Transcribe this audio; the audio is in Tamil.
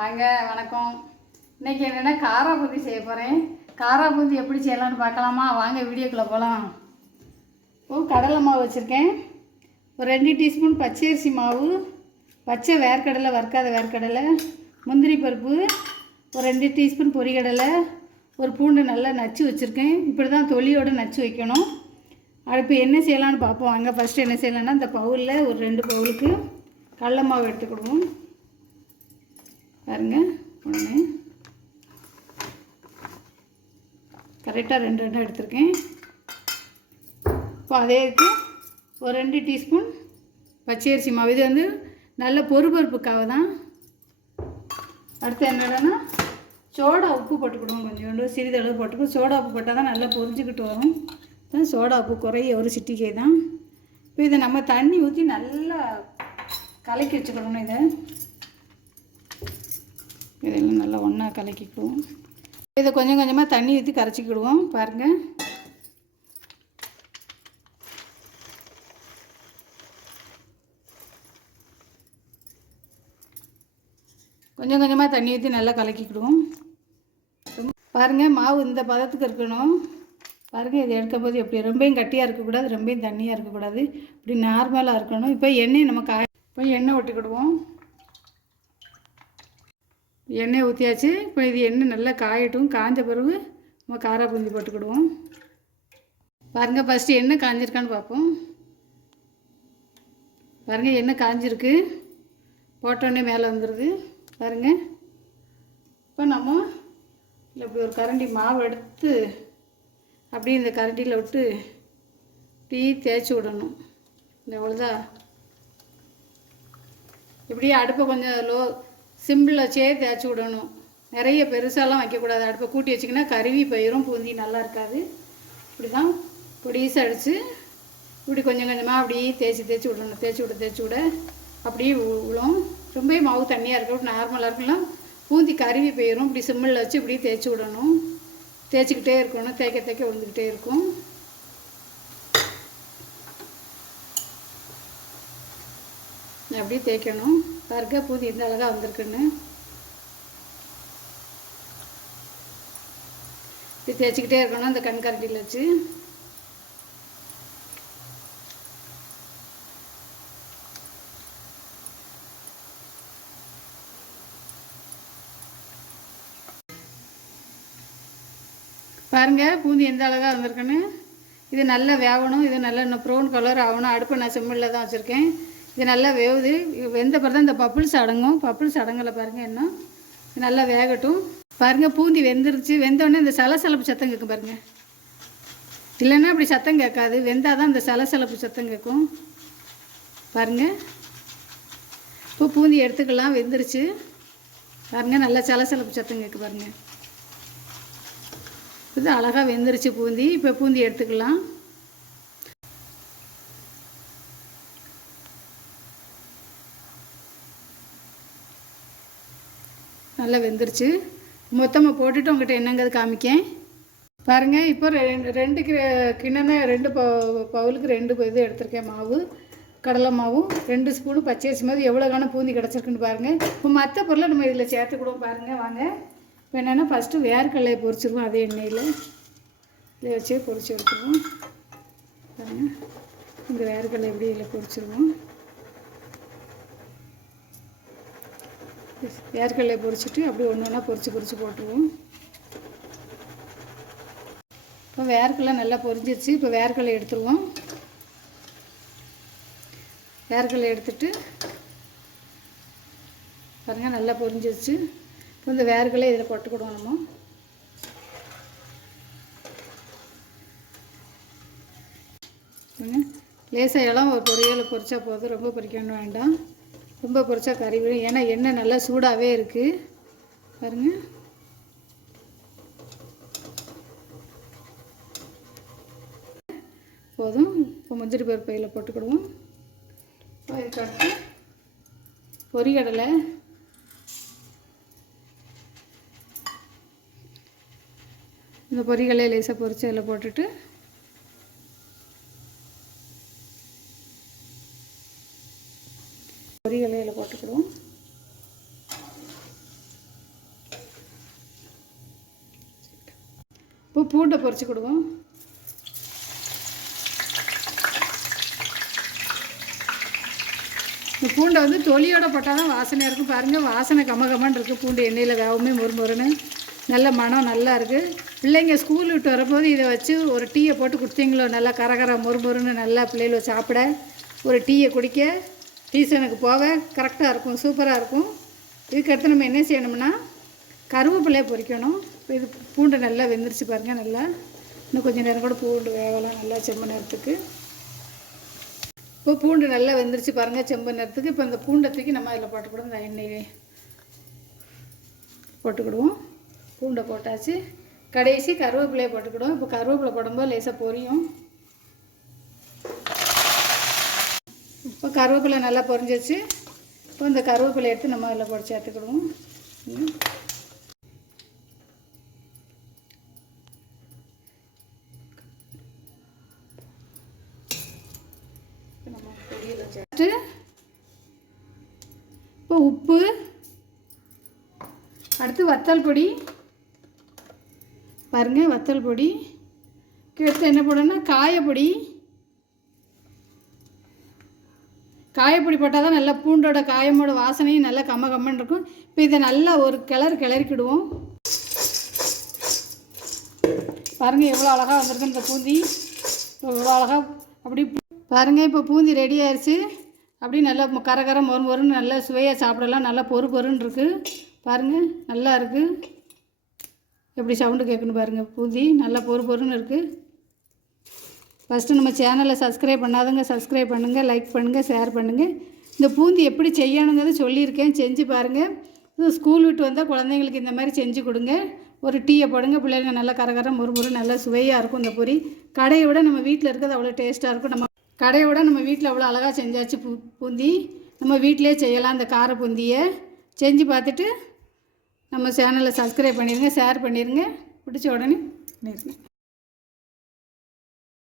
வாங்க வணக்கம். இன்றைக்கி என்னென்னா காரா பூந்தி செய்ய போகிறேன் காரா பூந்தி எப்படி செய்யலாம்னு பார்க்கலாமா? வாங்க வீடியோக்குள்ளே போகலாம் ஓ கடலை மாவு வச்சுருக்கேன். ஒரு ரெண்டு டீஸ்பூன் பச்சரிசி மாவு பச்சை வேர்க்கடலை வறுக்காத வேர்க்கடலை முந்திரி பருப்பு ஒரு ரெண்டு டீஸ்பூன் பொரிகடலை ஒரு பூண்டு நல்லா நச்சு வச்சுருக்கேன். இப்படி தான் தொலியோடு நச்சு வைக்கணும். அடுப்பு என்ன செய்யலான்னு பார்ப்போம். அங்கே ஃபஸ்ட்டு என்ன செய்யலான்னா இந்த பவுலில் ஒரு ரெண்டு பவுலுக்கு கடலை மாவு எடுத்துக்கிடுவோம். பாருங்க ஒன்று கரெக்டாக ரெண்டு ரெண்டாக எடுத்திருக்கேன். இப்போ அதே இதுக்கு ஒரு ரெண்டு டீஸ்பூன் பச்சரிசி மாவு. இது வந்து நல்ல பொறுபருப்புக்காக தான். அடுத்து என்னடனா சோடா உப்பு போட்டுக்கிடுவோம் கொஞ்சோண்டு சிறிதளவு போட்டுக்கோ. சோடா உப்பு போட்டால் தான் நல்லா பொரிஞ்சுக்கிட்டு வரும். தான் சோடா உப்பு குறைய ஒரு சிட்டிக்கை தான். இப்போ இதை நம்ம தண்ணி ஊற்றி நல்லா கலக்கி வச்சுக்கணும் இதை. இதெல்லாம் நல்லா ஒன்றா கலக்கிக்கிடுவோம் இதை கொஞ்சம் கொஞ்சமாக தண்ணி ஊற்றி கரைச்சிக்கிடுவோம். பாருங்கள் கொஞ்சம் கொஞ்சமாக தண்ணி ஊற்றி நல்லா கலக்கிக்கிடுவோம். பாருங்கள் மாவு இந்த பதத்துக்கு இருக்கணும். பாருங்கள் இது எடுக்கும் போது எப்படி ரொம்பவும் கட்டியாக இருக்கக்கூடாது ரொம்பையும் தண்ணியாக இருக்கக்கூடாது. இப்படி நார்மலாக இருக்கணும். இப்போ எண்ணெய் நம்ம காய இப்போ எண்ணெய் விட்டுக்கிடுவோம். எண்ணெய் ஊற்றியாச்சு இப்போ இது எண்ணெய் நல்லா காயட்டும். காஞ்ச பிறகு நம்ம காரா பூந்தி போட்டுக்கிடுவோம். பாருங்கள் ஃபஸ்ட்டு எண்ணெய் காஞ்சிருக்கான்னு பார்ப்போம். பாருங்கள் எண்ணெய் காஞ்சிருக்கு. போட்டோடனே மேலே வந்துடுது பாருங்கள் இப்போ நம்ம இல்லை இப்படி ஒரு கரண்டி மாவு எடுத்து அப்படியே இந்த கரண்டியில் விட்டு டீ தேய்ச்சி விடணும். இந்த அவ்வளோதான் இப்படியே அடுப்பை கொஞ்சம் லோ சிம்பிளில் வச்சே தேய்ச்சி விடணும். நிறைய பெருசாலாம் வைக்கக்கூடாது. அடுப்பை கூட்டி வச்சிங்கன்னா கருவி பயிரும் பூந்தி நல்லா இருக்காது. இப்படி தான் பொடிசாக அடித்து இப்படி கொஞ்சம் கொஞ்சமாக அப்படியே தேய்ச்சி தேய்ச்சி விடணும். தேய்ச்சி விட தேய்ச்சி விட அப்படியே விழும் ரொம்பவே மாவு தண்ணியாக இருக்கும் நார்மலாக இருக்கலாம். பூந்தி கருவி போயிடும் இப்படி சிம்மிளில் வச்சு இப்படியே தேய்ச்சி விடணும். தேய்ச்சிக்கிட்டே இருக்கணும். தேய்க்க தேய்க்க விழுந்துக்கிட்டே இருக்கும். அப்படியே தேய்க்கணும். பாருங்க பூந்தி எந்த அழகாக வந்திருக்குன்னு. இப்படி தேய்ச்சிக்கிட்டே இருக்கணும் அந்த கண்கரண்டியில் வச்சு. பாருங்க பூந்தி எந்த அழகாக வந்திருக்குன்னு. இது நல்லா வேகணும் இது நல்லா இன்னும் ப்ரௌன் கலர் ஆகணும். அடுப்பை நான் செம்மலில் தான் வச்சுருக்கேன். இது நல்லா வேவுது. வெந்த பிறகு தான் இந்த பப்புள்ஸ் அடங்கும். பப்புள்ஸ் அடங்கலை பாருங்கள் இன்னும். இது நல்லா வேகட்டும். பாருங்கள் பூந்தி வெந்துருச்சு. வெந்தோடனே இந்த சலசலப்பு சத்தம் கேட்கும் பாருங்கள் இல்லைன்னா அப்படி சத்தம் கேட்காது. வெந்தால் தான் இந்த சலசலப்பு சத்தம் கேட்கும். பாருங்கள் இப்போ பூந்தி எடுத்துக்கலாம். வெந்துருச்சு. பாருங்கள் நல்லா சலசலப்பு சத்தம் கேட்கு பாருங்கள் இது அழகாக வெந்துருச்சு பூந்தி. இப்போ பூந்தி எடுத்துக்கலாம். நல்லா வெந்துருச்சு. மொத்தமாக போட்டுட்டு உங்கள்கிட்ட என்னங்கிறது காமிக்கேன். பாருங்கள் இப்போ ரெண்டு ரெண்டு கி- ரெண்டு பவுலுக்கு ரெண்டு இது எடுத்திருக்கேன் மாவு கடலை மாவும் ரெண்டு ஸ்பூனு பச்சரிசி மாதிரி எவ்வளோ கணம் பூந்தி கிடச்சிருக்குன்னு பாருங்கள் இப்போ மற்ற பொருளை நம்ம இதில் சேர்த்துக்கிடுவோம் பாருங்கள் வாங்க. இப்போ என்னென்னா ஃபஸ்ட்டு வேர்க்கடலையை பொரிச்சிருவோம் அதே எண்ணெயில். இதில் வச்சே பொரிச்சு எடுத்துருவோம். பாருங்கள் இந்த வேர்க்கடலை எப்படி இதில் பொரிச்சிருவோம். வேர்க்கடலையை பொரிச்சிட்டு அப்படியே ஒன்று ஒன்றா பொரித்து பொரிச்சு போட்டுருவோம். இப்போ வேர்க்கடலை நல்லா பொரிஞ்சிருச்சு. இப்போ வேர்க்கடலை எடுத்துருவோம். வேர்க்கடலை எடுத்துட்டு பாருங்கள் நல்லா பொரிஞ்சிருச்சு. இப்போ இந்த வேர்க்கடலை இதில் கொட்டுக்கிடுவோம் நம்ம. லேசாக இளம் ஒரு பொரியலை பொரிச்சா போதும். ரொம்ப பொரிக்கணும் வேண்டாம். ரொம்ப பொரிச்சா கறி விடும் ஏன்னா எண்ணெய் நல்லா சூடாகவே இருக்குது பாருங்கள் போதும். இப்போ முந்திரி பருப்பு பையில் போட்டுக்கிடுவோம். இப்போ இதுக்கடுத்து பொறிகடலை இந்த பொரிகடலையை லேசாக பொரிச்சு அதில் போட்டுட்டு பொரியலை இதில் போட்டுக்கிடுவோம். இப்போ பூண்டை பொரிச்சுக்கிடுவோம் இந்த பூண்டை வந்து தொலியோட போட்டால் தான் வாசனையாக இருக்கும். பாருங்கள் வாசனை கமகமான் இருக்குது பூண்டு எண்ணெயில் வேகமே முறுமுறுன்னு நல்ல மனம் நல்லா இருக்குது பிள்ளைங்க ஸ்கூல் விட்டு வரும்போது இதை வச்சு ஒரு டீயை போட்டு கொடுத்தீங்களோ? நல்லா கரகர முறுமுறுன்னு நல்லா பிள்ளைகளை சாப்பிட. ஒரு டீயை குடிக்க. டியூஷனுக்கு போக கரெக்டாக இருக்கும் சூப்பராக இருக்கும். இதுக்கடுத்து நம்ம என்ன செய்யணும்னா கருவேப்பிலையை பொரிக்கணும் இது பூண்டு நல்லா வெந்துருச்சு பாருங்கள் நல்லா. இன்னும் கொஞ்சம் நேரம் கூட பூண்டு வேகலாம் நல்லா செம்ம நேரத்துக்கு இப்போ பூண்டு நல்லா வெந்துருச்சு பாருங்கள் செம்பு நேரத்துக்கு இப்போ இந்த பூண்டை தூக்கி நம்ம அதில் போட்டுக்கிடுவோம். இந்த எண்ணெய் போட்டுக்கிடுவோம். பூண்டை போட்டாச்சு. கடைசி கருவேப்பிலையை போட்டுக்கிடுவோம். இப்போ கருவேப்பிலை போடும்போது லேசாக பொரியும். கருவேப்பிலை நல்லா பொரிஞ்சிருச்சு. இப்போ இந்த கருவேப்பிலை எடுத்து நம்ம அதில் போட்டு சேர்த்துக்கிடுவோம். ம். இப்போ உப்பு அடுத்து வத்தல் பொடி. பாருங்க வத்தல் பொடி. அடுத்து என்ன போடணும்னா காயப்பொடி. காயப்பொடி போட்டால் தான் நல்லா பூண்டோட காயமோட வாசனையும் நல்லா கம்ம கம்மன்னு இருக்கும். இப்போ இதை நல்லா ஒரு கிளறு கிளறிக்கிடுவோம். பாருங்கள் எவ்வளோ அழகாக வந்திருக்கு இந்த பூந்தி. எவ்வளோ அழகாக அப்படி பாருங்கள் இப்போ பூந்தி ரெடி ஆயிடுச்சு அப்படி நல்லா மொ- கர கர மொறு மொறுன்னு நல்லா சுவையாக சாப்பிடலாம். நல்லா பொறு பொறுன்னு இருக்குது பாருங்கள் நல்லா இருக்குது எப்படி சவுண்டு கேட்கணும் பாருங்கள் பூந்தி. நல்லா பொறு பொறுன்னு இருக்குது ஃபஸ்ட்டு நம்ம சேனலை சப்ஸ்கிரைப் பண்ணாதவங்க சப்ஸ்கிரைப் பண்ணுங்கள் லைக் பண்ணுங்கள் ஷேர் பண்ணுங்கள் இந்த பூந்தி எப்படி செய்யணுங்கிறத சொல்லியிருக்கேன். செஞ்சு பாருங்கள் ஸ்கூல் விட்டு வந்தால் குழந்தைங்களுக்கு இந்த மாதிரி செஞ்சு கொடுங்க. ஒரு டீயை போடுங்க. பிள்ளைங்க நல்லா கரகர மொறு மொறு நல்லா சுவையாக இருக்கும் இந்த பொரி. கடையை விட நம்ம வீட்டில் இருக்கிறது அவ்வளோ டேஸ்ட்டாக இருக்கும். நம்ம கடையை விட நம்ம வீட்டில் அவ்வளோ அழகாக செஞ்சாச்சு பூ பூந்தி. நம்ம வீட்டிலே செய்யலாம் அந்த கார பூந்தியை. செஞ்சு பார்த்துட்டு நம்ம சேனலை சப்ஸ்கிரைப் பண்ணிடுங்க ஷேர் பண்ணிடுங்க பிடிச்ச உடனே பண்ணிடுங்க